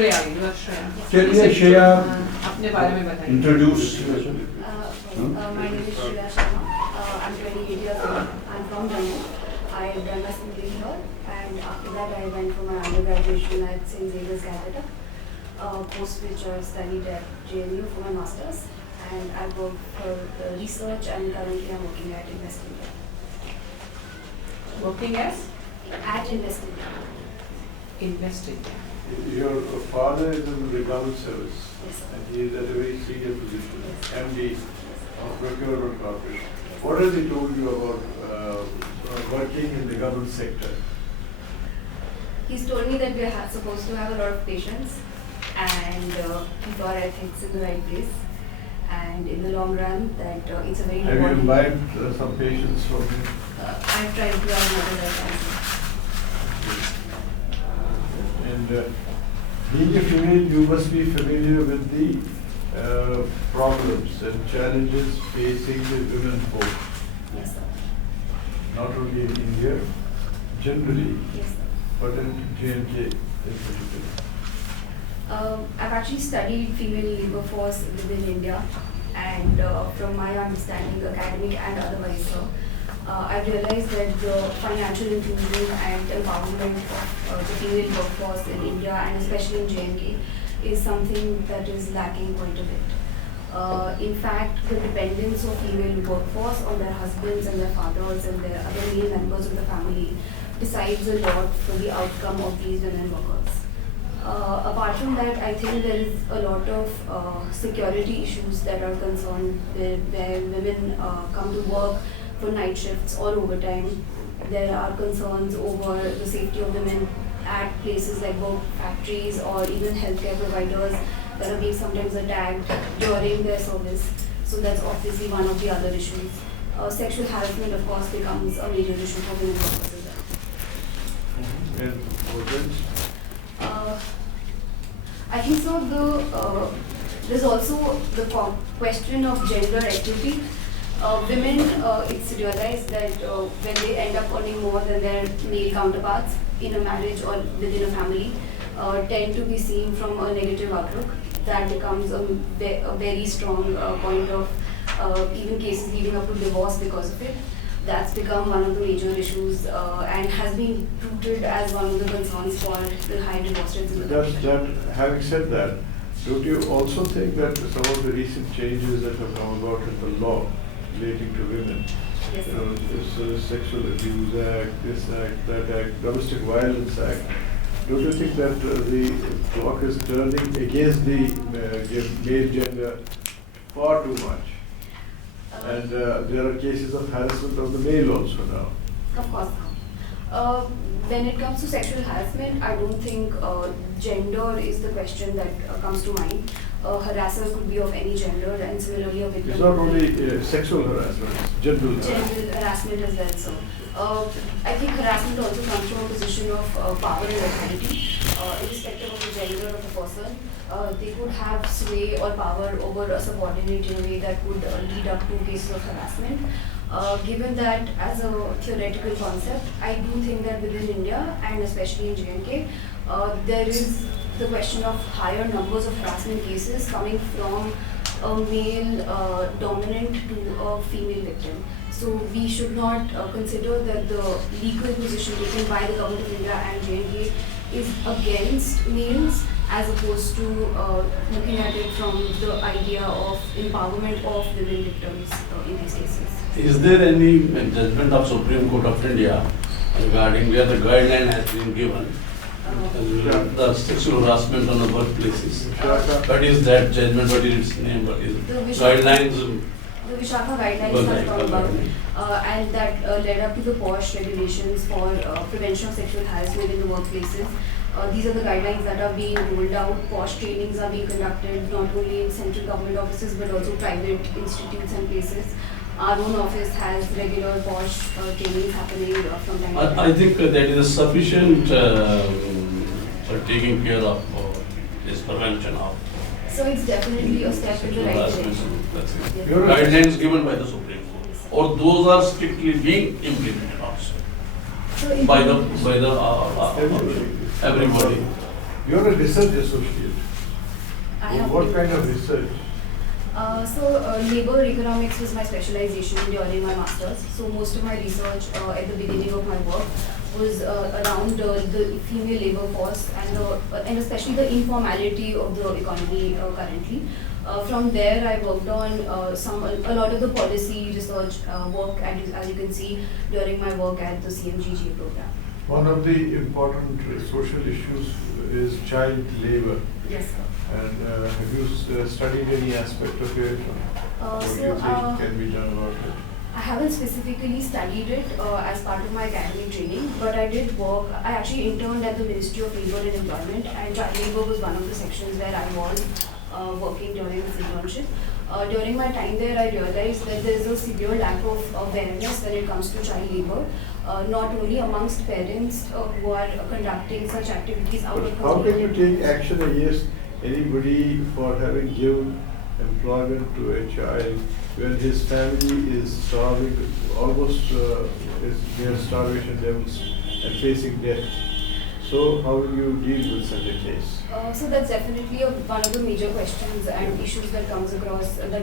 Shreya, you are Shreya. चलिए श्रेया अपने बारे में बताइए. Introduce. My name is Shreya Sharma. I'm 28 years old. I'm from Jammu. I have done my schooling here, and after that I went for my undergraduation at St. Xavier's Calcutta, post which I studied at JMU for my masters, and I worked for research, and currently I'm working at Invest India. Working as? At Invest India. Investing. Your father is in the government service, Yes, sir. and he is at a very senior position, Yes. MD of Procurement Corporation. What has he told you about working in the government sector? He's told me that we are supposed to have a lot of patience, and keep our ethics in the right place, and in the long run that it's a very Have you important. imbibed some patience from him? I've tried to have another life. And being a female, you must be familiar with the problems and challenges facing the women folk, Yes, sir. not only in India, generally, Yes, sir. but in J&K in particular. I've actually studied female labor force within India, and from my understanding, academic and otherwise, I've realized that the financial inclusion and empowerment of the female workforce in India, and especially in J&K, is something that is lacking quite a bit. In fact, the dependence of female workforce on their husbands and their fathers and their other male members of the family decides a lot for the outcome of these women workers. Apart from that, I think there is a lot of security issues that are concerned where women come to work for night shifts or overtime. There are concerns over the safety of women at places like work factories or even healthcare providers that are being sometimes attacked during their service. So that's obviously one of the other issues. Sexual harassment, of course, becomes a major issue for women workers as well. And hotels? I think so. There's also the question of gender equity. Women, it's realized that when they end up earning more than their male counterparts in a marriage or within a family, tend to be seen from a negative outlook. That becomes a very strong point of even cases leading up to divorce because of it. That's become one of the major issues and has been touted as one of the concerns for the high divorce rates in the country. Having said that, don't you also think that some of the recent changes that have come about in the law relating to women, Yes, you sir. know, this Sexual Abuse Act, this act, that act, Domestic Violence Act, don't you think that the clock is turning against the male gender far too much? And there are cases of harassment of the male also now. Of course. When it comes to sexual harassment, I don't think gender is the question that comes to mind. Harasser could be of any gender, and similarly a victim. It's not only sexual harassment, it's general harassment. General harassment as well, so. I think harassment also comes from a position of power and authority, irrespective of the gender of the person. They could have sway or power over a subordinate in a way that would lead up to cases of harassment. Given that as a theoretical concept, I do think that within India and especially in J&K, there is the question of higher numbers of harassment cases coming from a male dominant to a female victim. So we should not consider that the legal position taken by the government of India and J&K is against males, as opposed to looking at it from the idea of empowerment of women victims in these cases. Is there any judgment of Supreme Court of India regarding where the guideline has been given? The sexual harassment on the workplaces. What is that judgment? What is its name? What is guidelines? The Vishakha guidelines are talked about, and that led up to the POSH regulations for prevention of sexual harassment in the workplaces. These are the guidelines that are being rolled out. POSH trainings are being conducted not only in central government offices but also private institutes and places. Our own office has regular POSH trainings happening from time to time. I think that is sufficient for taking care of this prevention of So it's definitely a step in the right direction. That's it. Yes. Guidelines given by the Supreme Court, or those are strictly being implemented also So by the everybody. You're a research associate. I have What kind of research? Labor economics was my specialization during my masters. So most of my research at the beginning of my work was around the female labor force and especially the informality of the economy currently. From there, I worked on a lot of the policy research work, as you can see during my work at the CMGGA program. One of the important social issues is child labor. Yes, sir. And have you studied any aspect of it? What do you think can be done about it? I haven't specifically studied it as part of my academic training, but I did work. I actually interned at the Ministry of Labour and Employment, and child labour was one of the sections where I was working during this internship. During my time there, I realized that there is a severe lack of awareness when it comes to child labour, not only amongst parents who are conducting such activities out of How can you take action against anybody for having given employment to a child when his family is starving, almost is near starvation levels and facing death? So how will you deal with such a case? So that's definitely one of the major questions and issues that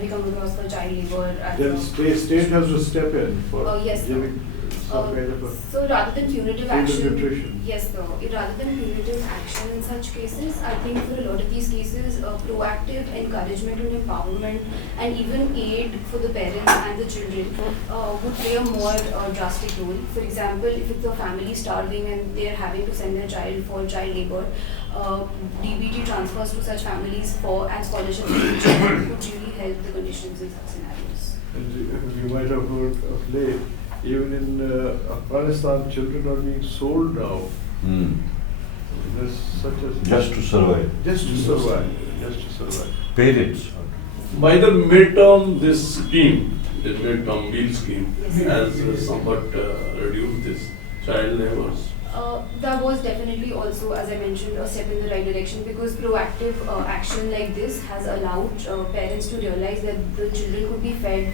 we come across for child labour. Then state has to step in for yes, giving some kind of a so rather than punitive food action, and nutrition. yes, sir. Rather than punitive action in such cases, I think for a lot of these cases, proactive encouragement and empowerment, and even aid for the parents and the children would play a more drastic role. For example, if it's a family starving and they are having to send their child for child labour, DBT transfers to such families and scholarship would really help the conditions in such scenarios. And you might have heard of late, even in Afghanistan, children are being sold now. There's such a Just to survive. Just to survive. Just to survive. Parents. By the midterm, this scheme, the midterm meal scheme, has somewhat reduced this child labours. That was definitely also, as I mentioned, a step in the right direction, because proactive action like this has allowed parents to realize that the children could be fed,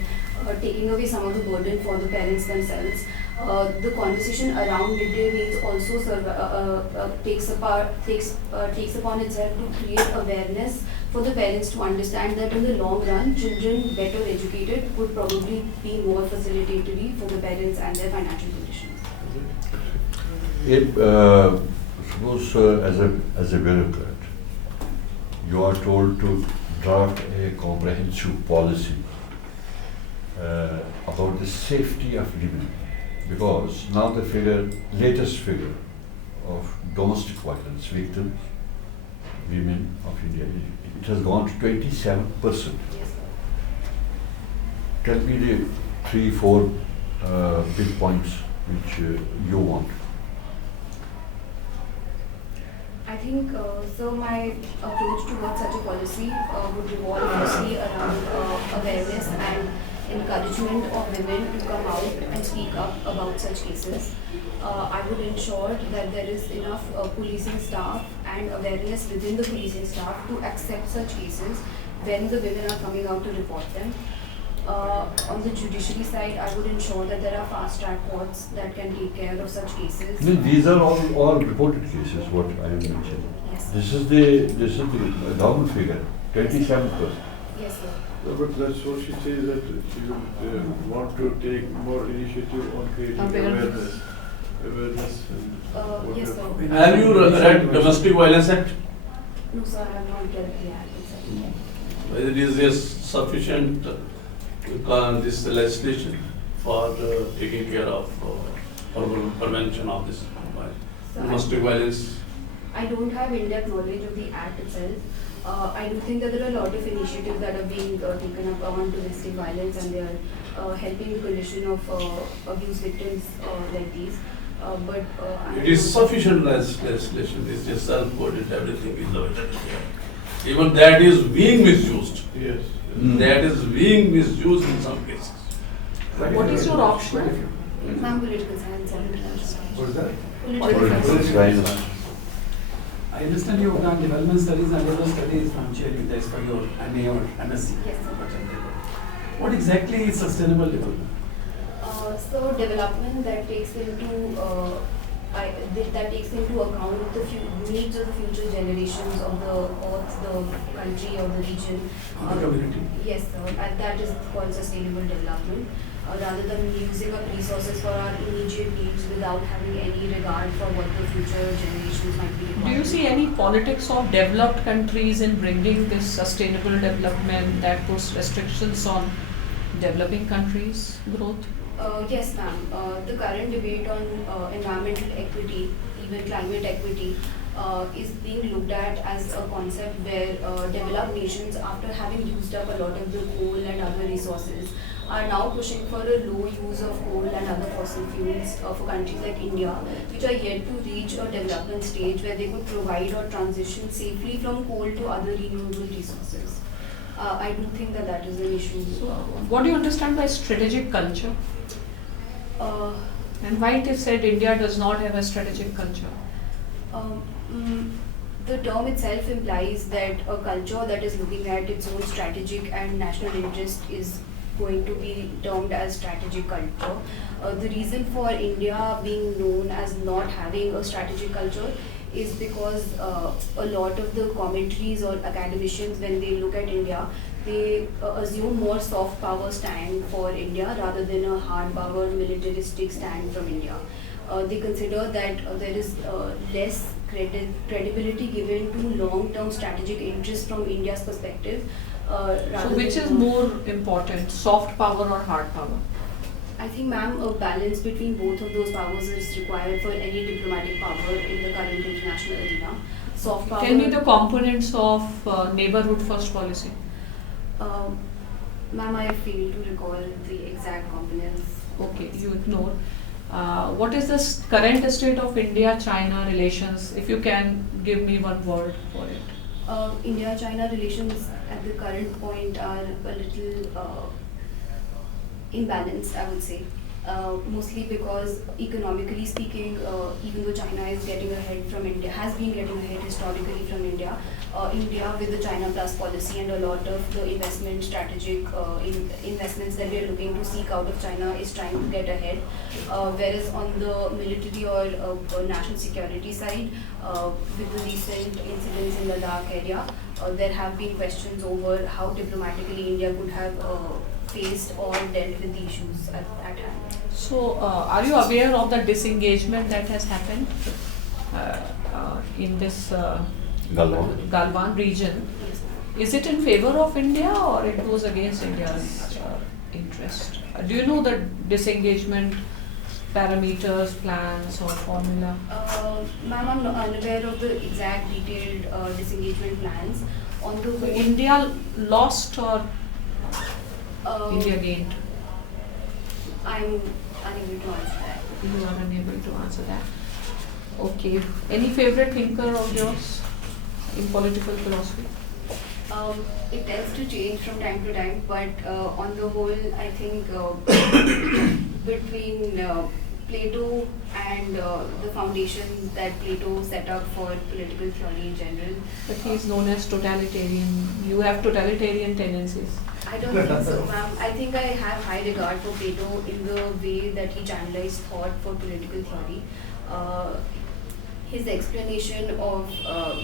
taking away some of the burden for the parents themselves. The conversation around midday meals also takes upon itself to create awareness for the parents to understand that in the long run, children better educated would probably be more facilitatory for the parents and their financial conditions. If, suppose as a bureaucrat, you are told to draft a comprehensive policy about the safety of living, because now the latest figure of domestic violence victims, women of India, it has gone to 27%. Yes, Tell me the 3-4 big points which you want. I think so. My approach towards such a policy would revolve mostly around awareness and encouragement of women to come out and speak up about such cases. I would ensure that there is enough policing staff and awareness within the policing staff to accept such cases when the women are coming out to report them. On the judiciary side, I would ensure that there are fast-track courts that can take care of such cases. These are all reported cases. What I am mentioning. Yes. This is the government figure, 27%. Yes, sir. But that's what she says, that you want to take more initiative on creating Awareness. awareness and Yes, whatever. sir. Have you read Domestic Violence Act? No, sir, I have not read the act itself. Whether it is just sufficient this legislation for taking care of prevention of this domestic violence? I don't have in-depth knowledge of the act itself. I do think that there are a lot of initiatives that are being taken up on domestic violence, and they are helping the condition of abuse victims like these. But It is sufficient legislation, it's just self-coded, everything is available. Even that is being misused. Yes. That is being misused in some cases. What is your option? Ma'am, political science and international. What is that? Political science. I understand you have done development studies and other studies from Chair for your MA or MSc. Yes, sir. What exactly is sustainable development? So development that takes into that takes into account the needs of the future generations of the earth, the country or the region. Of the community. Yes, sir, and that is called sustainable development. Rather than using up resources for our immediate needs without having any regard for what the future generations might be Do requiring. you see any politics of developed countries in bringing this sustainable development that puts restrictions on developing countries' growth? Yes, ma'am. The current debate on environmental equity, even climate equity, is being looked at as a concept where developed nations, after having used up a lot of the coal and other resources, are now pushing for a low use of coal and other fossil fuels for countries like India, which are yet to reach a development stage where they could provide or transition safely from coal to other renewable resources. I do think that that is an issue. So, what do you understand by strategic culture? And why it is said India does not have a strategic culture? The term itself implies that a culture that is looking at its own strategic and national interest is going to be termed as strategic culture. The reason for India being known as not having a strategic culture is because a lot of the commentaries or academicians, when they look at India, they assume more soft power stand for India rather than a hard power militaristic stand from India. They consider that there is less credibility given to long-term strategic interests from India's perspective. So, which is more important, soft power or hard power? I think, ma'am, a balance between both of those powers is required for any diplomatic power in the current international arena. Soft power. Tell me the components of neighborhood first policy. Ma'am, I fail to recall the exact components. Okay, you ignore. What is the current state of India-China relations? If you can give me one word for it. India-China relations at the current point are a little imbalanced, I would say. Mostly because economically speaking, even though China is getting ahead from India, has been getting ahead historically from India, India with the China Plus policy and a lot of the strategic investments that we are looking to seek out of China is trying to get ahead. Whereas on the military or national security side, with the recent incidents in the Ladakh area, there have been questions over how diplomatically India could have faced or dealt with the issues at hand. So, are you aware of the disengagement that has happened in this Galwan region? Yes, ma'am. Is it in favor of India or it goes against India's interest? Do you know the disengagement parameters, plans or formula? Ma'am, I'm unaware of the exact detailed disengagement plans. On the So whole, India lost or India gained? I'm unable to answer that. You are unable to answer that. Okay. Any favorite thinker of yours in political philosophy? It tends to change from time to time, but on the whole, I think between Plato and the foundation that Plato set up for political theory in general. But he is known as totalitarian. You have totalitarian tendencies. I don't think so, ma'am. I think I have high regard for Plato in the way that he channelized thought for political theory. His explanation of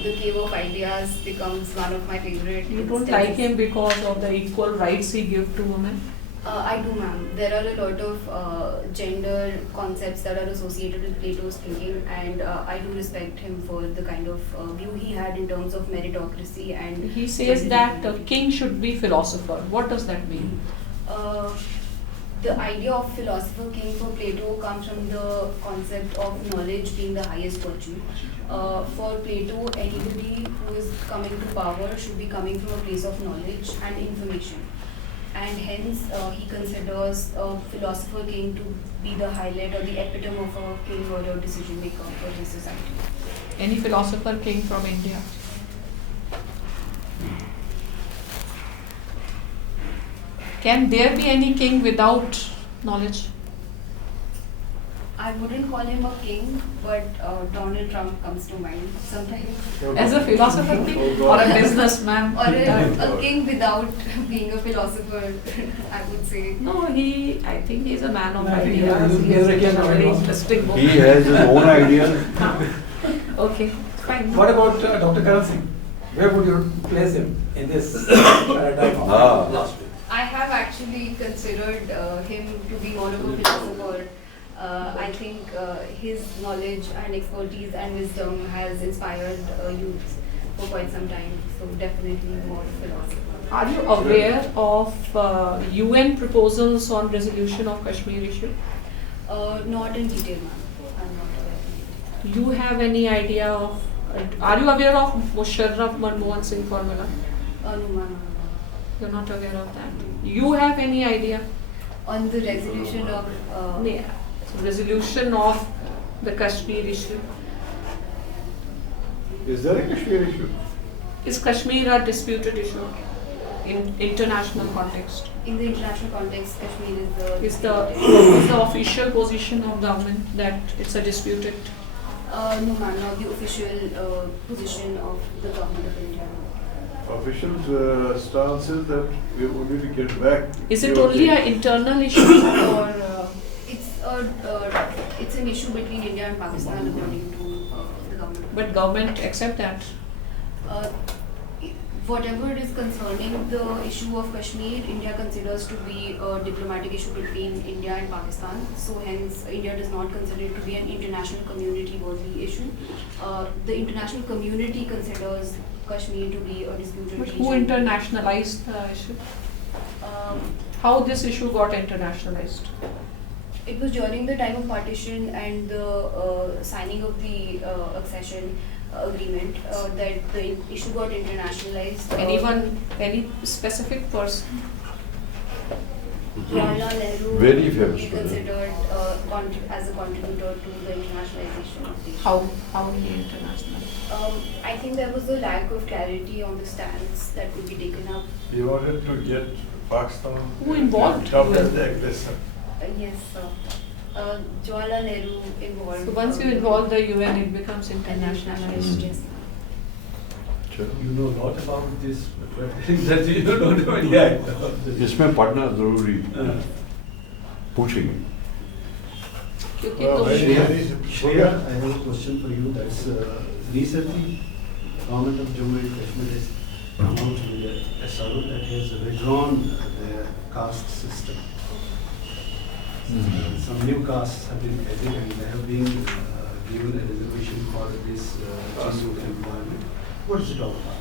the cave of ideas becomes one of my favorite. You don't like him because of the equal rights he gives to women? I do, ma'am. There are a lot of gender concepts that are associated with Plato's thinking, and I do respect him for the kind of view he had in terms of meritocracy and. He says that a king should be philosopher. What does that mean? The idea of philosopher king for Plato comes from the concept of knowledge being the highest virtue. For Plato, anybody who is coming to power should be coming from a place of knowledge and information. And hence, he considers a philosopher king to be the highlight or the epitome of a king or a decision maker for his society. Any philosopher king from India? Can there be any king without knowledge? I wouldn't call him a king, but Donald Trump comes to mind sometimes. As a philosopher king or a businessman? Or a king without being a philosopher, I would say. No, I think he's a man of I think ideas. he He has has a written a kind of very philosophy. interesting book. He has his own ideas. Okay, fine. What about Dr. Karan Singh? Where would you place him in this paradigm? Last week. I have actually considered him to be more of a philosopher. I think his knowledge and expertise and wisdom has inspired youth for quite some time. So definitely more philosopher. Are you aware of UN proposals on resolution of Kashmir issue? Not in detail, ma'am. I'm not aware in detail. You have any idea of, are you aware of Musharraf Manmohan Singh formula? No, ma'am. You're not aware of that. You have any idea? On the resolution of Yeah. Resolution of the Kashmir issue. Is there a Kashmir issue? Is Kashmir a disputed issue in international context? in the international context, Kashmir is the Is the official position of government that it's a disputed? no, ma'am, not the official position of the government of India. Official stance is that we would need to get back. Is it your only thing. an internal issue or? It's an issue between India and Pakistan according to the government. But government accept that? Whatever is concerning the issue of Kashmir, India considers to be a diplomatic issue between India and Pakistan. So hence, India does not consider it to be an international community-worthy issue. The international community considers Kashmir to be a disputed But region. who internationalized the issue? How this issue got internationalized? It was during the time of partition and the signing of the accession agreement that the issue got internationalized. Any specific person? Jawaharlal Nehru Very famous would be fellow. considered as a contributor to the internationalization of the issue. How he international? I think there was a lack of clarity on the stance that could be taken up. He wanted to get Pakistan. Who involved? Top as the aggressor. Yes, sir. Jawaharlal Nehru involved. So once you involve the UN, it becomes internationalized. Yes. You know a lot about this, but I think that you don't know any idea about this. इसमें पढ़ना जरूरी पूछेंगे. क्योंकि Well, तो Shreya, I have a question for you. That's recently, government of Jammu and Kashmir has come out with a SRO that has withdrawn their caste system. Some new castes have been added and they have been given a reservation for this Jammu employment. What is it all about?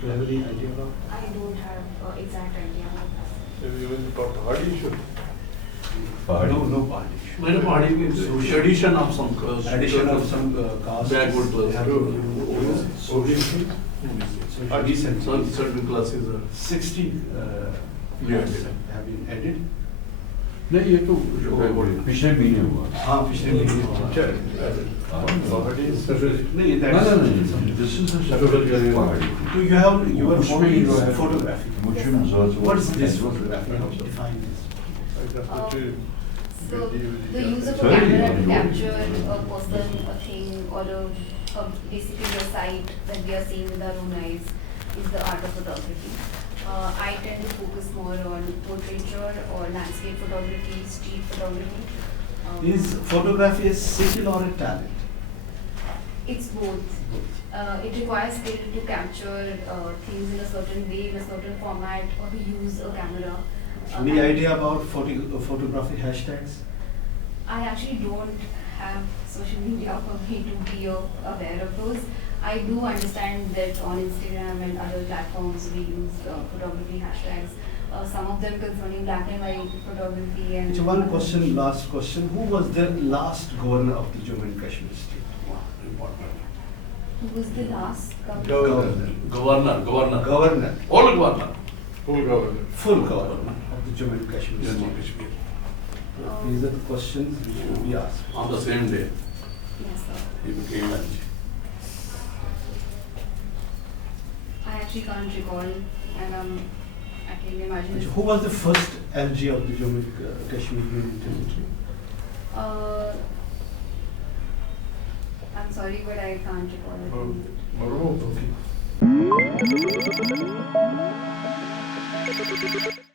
Do you have any idea about it? I don't have exact idea about that. Maybe even Dr. Hardy should. No party. Many party means addition of some Addition of some castes. backward They have class. been- Obviously. So recently, Certain classes are 60 Yeah. have been added. नहीं ये तो पिछले महीने हुआ. हाँ पिछले महीने हुआ। Hardy is. नहीं No, that's no, no. This is a separate party. So you have your उसमें hobby जो is है, photography. Muslim Zaz- What is this photography? How do you define this? So the use of a Sorry, camera to you- capture a person, a thing, or basically a site that we are seeing with our own eyes is the art of photography. I tend to focus more on portraiture or landscape photography, street photography. Is photography a skill or a talent? It's both. It requires skill to capture things in a certain way, in a certain format, or to use a camera. Any idea about photography hashtags? I actually don't have social media for me to be aware of those. I do understand that on Instagram and other platforms we use photography hashtags. Some of them concerning black and white photography and. So one question, last question. Who was the last governor of the Jammu and Kashmir state? Who was the last governor? Governor. Governor. Governor. All governor. Full government. Full governor of the Jammu and Kashmir Jammu state. Kashmir. These are the questions which will be asked. On the same day, Yes, sir. he became LG. I actually can't recall, and I can imagine. Who was the first LG of the Jammu and Kashmir Union Territory? I'm sorry, but I can't recall it. Okay.